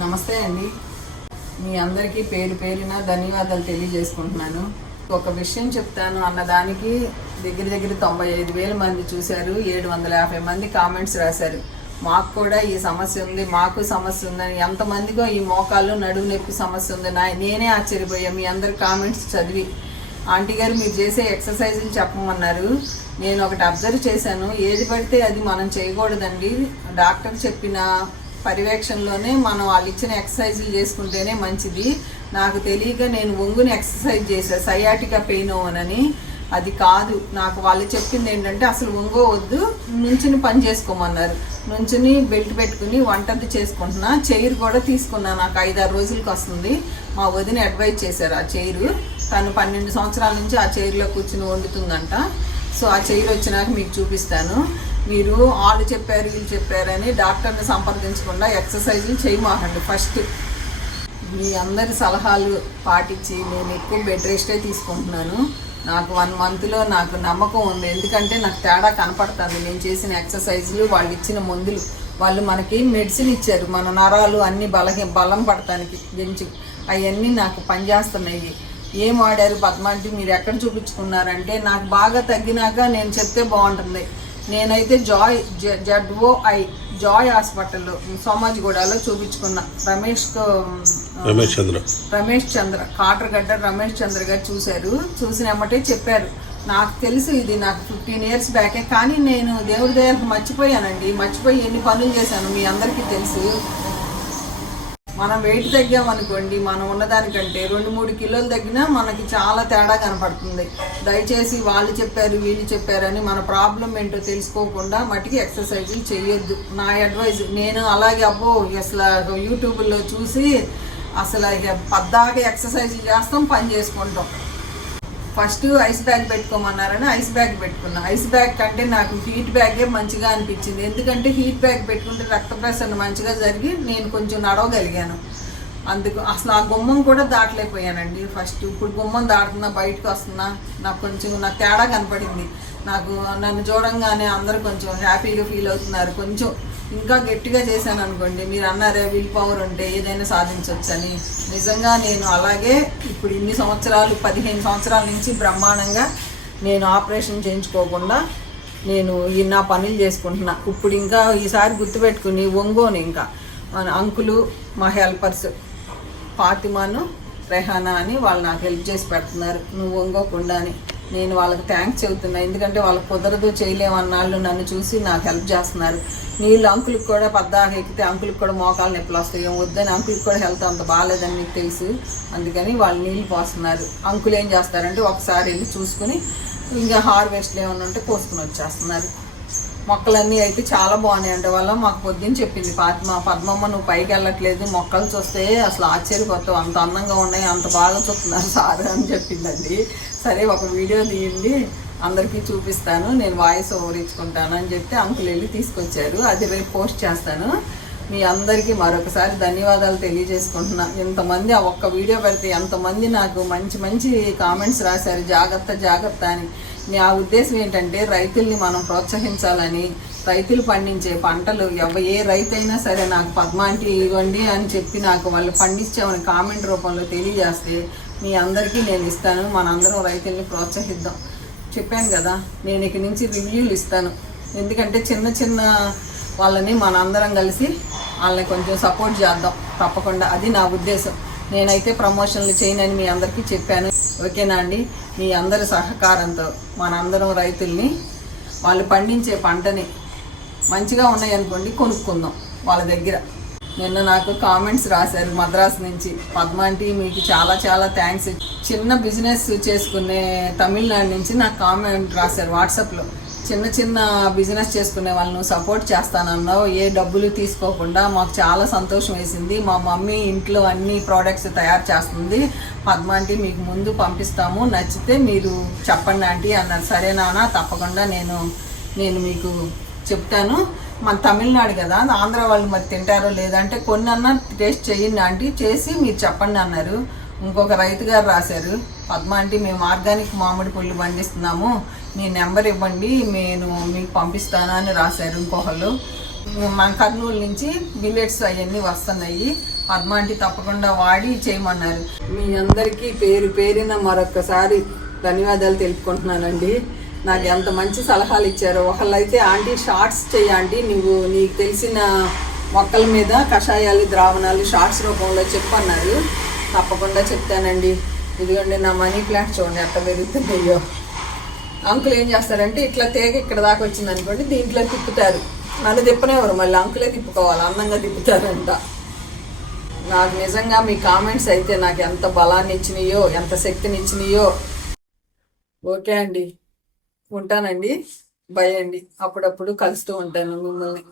నమస్తే అండి. మీ అందరికీ పేరు పేరున ధన్యవాదాలు తెలియజేసుకుంటున్నాను. ఒక విషయం చెప్తాను అన్నదానికి దగ్గర దగ్గర తొంభై ఐదు వేల మంది చూశారు ఏడు వందల యాభై మంది కామెంట్స్ రాశారు. మాకు కూడా ఈ సమస్య ఉంది మాకు సమస్య ఉందని. ఎంతమందికో ఈ మోకాళ్ళు నడుము నొప్పి సమస్య ఉంది. నా నేనే ఆశ్చర్యపోయా. మీ అందరు కామెంట్స్ చదివి. ఆంటీ గారు మీరు చేసే ఎక్సర్సైజులు చెప్పమన్నారు. నేను ఒకటి అబ్జర్వ్ చేశాను. ఏది పడితే అది మనం చేయకూడదండి. డాక్టర్ చెప్పిన పర్యవేక్షణలోనే మనం వాళ్ళు ఇచ్చిన ఎక్సర్సైజులు చేసుకుంటేనే మంచిది. నాకు తెలియక నేను ఒంగుని ఎక్సర్సైజ్ చేశాను సయాటికా పెయిన్ అని. అది కాదు. నాకు వాళ్ళు చెప్పింది ఏంటంటే అసలు ఒంగోవద్దు నుంచుని పని చేసుకోమన్నారు. నుంచుని బెల్ట్ పెట్టుకుని వంటది చేసుకుంటున్నా. చైర్ కూడా తీసుకున్నా. నాకు ఐదారు రోజులకి వస్తుంది. మా వదిన అడ్వైజ్ చేశారు ఆ చైరు. తను పన్నెండు సంవత్సరాల నుంచి ఆ చైర్లో కూర్చుని వండుతుందంట. సో ఆ చైర్ వచ్చినాక మీకు చూపిస్తాను. మీరు వాళ్ళు చెప్పారు వీళ్ళు చెప్పారని డాక్టర్ని సంప్రదించకుండా ఎక్సర్సైజులు చేయమాకండి ఫస్ట్. మీ అందరి సలహాలు పాటించి నేను ఎక్కువ బెడ్ రెస్టే తీసుకుంటున్నాను. నాకు వన్ మంత్లో నాకు నమ్మకం ఉంది. ఎందుకంటే నాకు తేడా కనపడుతుంది. నేను చేసిన ఎక్సర్సైజులు వాళ్ళు ఇచ్చిన మందులు వాళ్ళు మనకి మెడిసిన్ ఇచ్చారు. మన నరాలు అన్నీ బలహీ బలం పడటానికి గెంచి అవన్నీ నాకు పనిచేస్తున్నాయి. ఏం వాడారు పద్మాంటి? మీరు ఎక్కడ చూపించుకున్నారంటే నాకు బాగా తగ్గినాక నేను చెప్తే బాగుంటుంది. నేనైతే జాయ్ జడ్ఓ ఐ జాయ్ హాస్పిటల్లో సోమాజిగూడలో చూపించుకున్నా. రమేష్ రమేష్ చంద్ర. రమేష్ చంద్ర కాటరగడ్డ రమేష్ చంద్ర గారు చూశారు. చూసినమ్మటే చెప్పారు. నాకు తెలుసు ఇది నాకు ఫిఫ్టీన్ ఇయర్స్ బ్యాకే కానీ నేను దేవుడి దగ్గరకు మర్చిపోయానండి. మర్చిపోయి ఎన్ని పనులు చేశాను మీ అందరికీ తెలుసు. మనం వెయిట్ తగ్గామనుకోండి మనం ఉన్నదానికంటే రెండు మూడు కిలోలు తగ్గినా మనకి చాలా తేడా కనపడుతుంది. దయచేసి వాళ్ళు చెప్పారు వీళ్ళు చెప్పారని మన ప్రాబ్లం ఏంటో తెలుసుకోకుండా మట్టికి ఎక్సర్సైజులు చేయొద్దు నా అడ్వైజ్ నేను అలాగే అబ్బో అసలు యూట్యూబ్లో చూసి అసలు పద్దాక ఎక్సర్సైజులు చేస్తాం పని చేసుకుంటాం. ఫస్ట్ ఐస్ బ్యాగ్ పెట్టుకోమన్నారని ఐస్ బ్యాగ్ పెట్టుకున్నా. ఐస్ బ్యాగ్ కంటే నాకు హీట్ బ్యాగే మంచిగా అనిపించింది. ఎందుకంటే హీట్ బ్యాగ్ పెట్టుకుంటే రక్త ప్రసరణ మంచిగా జరిగి నేను కొంచెం నడవగలిగాను. అందుకు అసలు ఆ గుమ్మం కూడా దాటలేకపోయానండి. ఫస్ట్ ఇప్పుడు గుమ్మం దాటుతున్నా బయటకు వస్తున్నా నాకు కొంచెం నాకు తేడా కనపడింది. నాకు నన్ను చూడంగానే అందరూ కొంచెం హ్యాపీగా ఫీల్ అవుతున్నారు. కొంచెం ఇంకా గట్టిగా చేశాను అనుకోండి. మీరు అన్నారే విల్ పవర్ ఉంటే ఏదైనా సాధించవచ్చని నిజంగా నేను అలాగే ఇప్పుడు ఇన్ని సంవత్సరాలు పదిహేను సంవత్సరాల నుంచి బ్రహ్మాండంగా నేను ఆపరేషన్ చేయించుకోకుండా నేను ఈ నా పనులు చేసుకుంటున్నా. ఇప్పుడు ఇంకా ఈసారి గుర్తుపెట్టుకుని ఒంగోని ఇంకా. మన అంకులు మా హెల్పర్స్ ఫాతిమాను రెహానా అని వాళ్ళు నాకు హెల్ప్ చేసి పెడుతున్నారు. నువ్వు ఒంగోకుండా అని. నేను వాళ్ళకి థ్యాంక్స్ చెబుతున్నా. ఎందుకంటే వాళ్ళకి కుదరదు చేయలేమన్నాళ్ళు నన్ను చూసి నాకు హెల్ప్ చేస్తున్నారు. నీళ్ళు అంకులకు కూడా పద్దాక ఎక్కితే అంకులకు కూడా మోకాలు నొప్పులు వస్తాయి. ఏం వద్దని అంకులకు కూడా హెల్త్ అంత బాగాలేదని మీకు తెలుసు. అందుకని వాళ్ళు నీళ్ళు పోస్తున్నారు. అంకులు ఏం చేస్తారంటే ఒకసారి వెళ్ళి చూసుకుని ఇంకా హార్వెస్ట్లు ఏమన్నా ఉంటే కోసుకుని వచ్చేస్తున్నారు. మొక్కలన్నీ అయితే చాలా బాగున్నాయి అంటే వల్ల మాకు పొద్దున్న చెప్పింది పద్మ పద్మమ్మ నువ్వు పైకి వెళ్ళట్లేదు మొక్కలు చూస్తే అసలు ఆశ్చర్యపోతావు అంత అందంగా ఉన్నాయి అంత బాగా చూస్తున్నారు సార్ అని చెప్పిందండి. సరే ఒక వీడియో తీయండి అందరికీ చూపిస్తాను నేను వాయిస్ ఓవర్ ఇచ్చుకుంటాను అని చెప్తే అంకులు వెళ్ళి తీసుకొచ్చారు. అది రేపు పోస్ట్ చేస్తాను. మీ అందరికీ మరొకసారి ధన్యవాదాలు తెలియజేసుకుంటున్నా. ఇంతమంది ఆ ఒక్క వీడియో పెడితే ఎంతమంది నాకు మంచి మంచి కామెంట్స్ రాశారు. జాగ్రత్త జాగ్రత్త అని. నా ఉద్దేశం ఏంటంటే రైతుల్ని మనం ప్రోత్సహించాలని రైతులు పండించే పంటలు ఎవ ఏ రైతు అయినా సరే నాకు పద్మాంటి ఇవ్వండి అని చెప్పి నాకు వాళ్ళు పండించామని కామెంట్ రూపంలో తెలియజేస్తే మీ అందరికీ నేను ఇస్తాను. మనందరం రైతుల్ని ప్రోత్సహిద్దాం. చెప్పాను కదా నేను ఇక నుంచి రివ్యూలు ఇస్తాను. ఎందుకంటే చిన్న చిన్న వాళ్ళని మనందరం కలిసి వాళ్ళని కొంచెం సపోర్ట్ చేద్దాం. తప్పకుండా. అది నా ఉద్దేశం. నేనైతే ప్రమోషన్లు చేయనని మీ అందరికీ చెప్పాను. ఓకేనా అండి? మీ అందరి సహకారంతో మనందరం రైతుల్ని వాళ్ళు పండించే పంటని మంచిగా ఉన్నాయనుకోండి కొనుక్కుందాం వాళ్ళ దగ్గర. నిన్న నాకు కామెంట్స్ రాశారు మద్రాస్ నుంచి. పద్మాంటి మీకు చాలా చాలా థ్యాంక్స్ చిన్న బిజినెస్ చేసుకునే తమిళనాడు నుంచి నాకు కామెంట్ రాశారు వాట్సాప్లో. చిన్న చిన్న బిజినెస్ చేసుకునే వాళ్ళను సపోర్ట్ చేస్తానన్నావు. ఏ డబ్బులు తీసుకోకుండా మాకు చాలా సంతోషం వేసింది. మా మమ్మీ ఇంట్లో అన్ని ప్రోడక్ట్స్ తయారు చేస్తుంది. పద్మాంటి మీకు ముందు పంపిస్తాము. నచ్చితే మీరు చెప్పండి ఆంటీ అన్నారు. సరే నాన్న తప్పకుండా నేను నేను మీకు చెప్తాను. మన తమిళనాడు కదా ఆంధ్ర వాళ్ళు మరి తింటారో లేదంటే కొన్ని అన్నా టేస్ట్ చేయండి ఆంటీ. చేసి మీరు చెప్పండి అన్నారు. ఇంకొక రైతు గారు రాశారు పద్మ అంటే మేము ఆర్గానిక్ మామిడి పళ్ళు పండిస్తున్నాము. మీ నెంబర్ ఇవ్వండి నేను మీకు పంపిస్తాను అని రాశారు ఇంకొకళ్ళు. మన కర్నూలు నుంచి బిల్లెట్స్ అవన్నీ వస్తున్నాయి. పద్మాంటి తప్పకుండా వాడి చేయమన్నారు. మీ అందరికీ పేరు పేరిన మరొక్కసారి ధన్యవాదాలు తెలుపుకుంటున్నానండి. నాకు ఎంత మంచి సలహాలు ఇచ్చారో. ఒకళ్ళైతే ఆంటీ షార్ట్స్ చేయండి నువ్వు నీకు తెలిసిన మొక్కల మీద కషాయాలు ద్రావణాలు షార్ట్స్ రూపంలో చెప్పన్నారు. తప్పకుండా చెప్తానండి. ఇదిగోండి నా మనీ ప్లాంట్ చూడండి ఎట్ట పెరుగుతుందయ్యో. అంకులు ఏం చేస్తారంటే ఇట్లా తేగ ఇక్కడ దాకా వచ్చింది అనుకోండి దీంట్లో తిప్పుతారు. నన్ను తిప్పనేవారు మళ్ళీ అంకులే తిప్పుకోవాలి అందంగా తిప్పుతారంట. నాకు నిజంగా మీ కామెంట్స్ అయితే నాకు ఎంత బలాన్ని ఇచ్చినాయో ఎంత శక్తిని ఇచ్చినాయో. ఓకే అండి. ఉంటానండి. బై అండి. అప్పుడప్పుడు కలుస్తూ ఉంటాను మిమ్మల్ని.